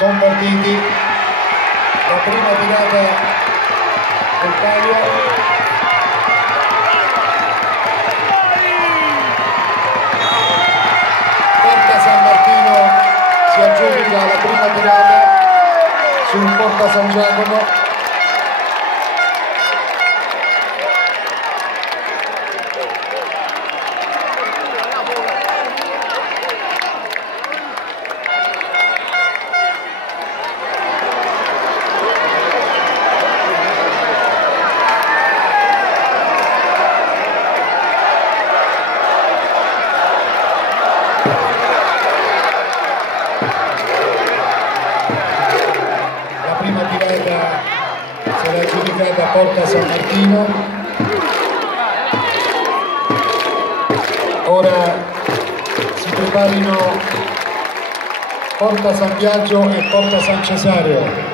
sono partiti, la prima tirata del taglio, Porta San Martino si aggiudica la prima tirata sul Porta San Giacomo. Prima tirata se l'ha aggiudicata Porta San Martino. Ora si preparino Porta San Biagio e Porta San Cesario.